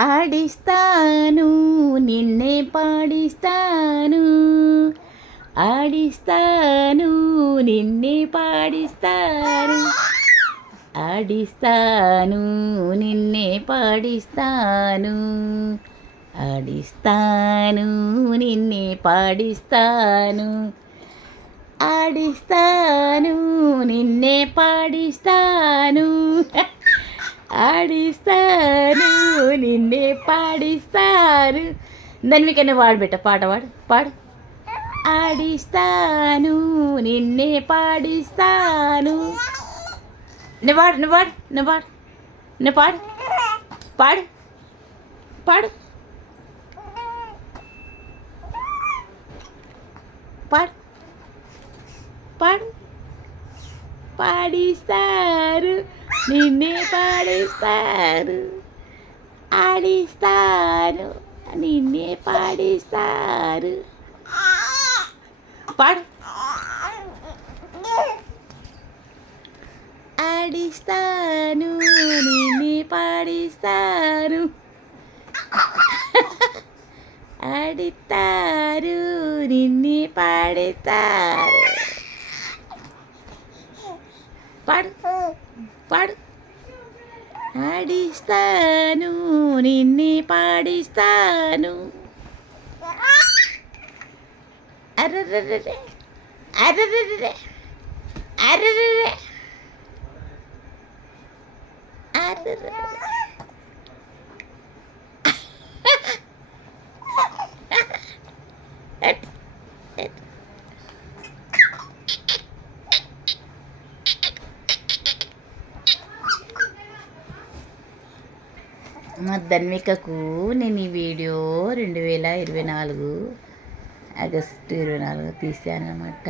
ఆడిస్తాను నిన్నే పాడిస్తాను. ఆడిస్తాను నిన్నే పాడిస్తాను. ఆడిస్తాను నిన్నే పాడిస్తాను. ఆడిస్తాను నిన్నే పాడిస్తాను. ఆడిస్తాను నిన్నే పాడిస్తాను. ఆడిస్తాను నిన్నే పాడిస్తాను దాన్ని మీకన్నా పాడు పెట్ట పాట పాడు పాడు ఆడిస్తాను నిన్నే పాడిస్తాను నువ్వు పాడు నువ్వు పాడు నువ్వు పాడు నువ్వు పాడు పాడు పాడు పాడు పాడు పాడిస్తారు నిన్నే పాడిస్తారు ആടിസ്ഥാനു നിന്നെ പാടിസ്ഥാറ് പാട്. ആടിസ്ഥാനു നിന്നെ പാടിസ്ഥാനു. ആടിത്താരു നിന്നെ പാടിത്താറ് പാട്. പാട്. పాడిస్తాను నిన్నే పాడిస్తాను. అర్రర్రర్రే అర్రర్రర్రే అర్రర్రర్రే అర్రర్రర్రే మా ధన్వికకు నేను ఈ వీడియో రెండు వేల ఇరవై నాలుగు ఆగస్టు ఇరవై నాలుగు తీసాను అనమాట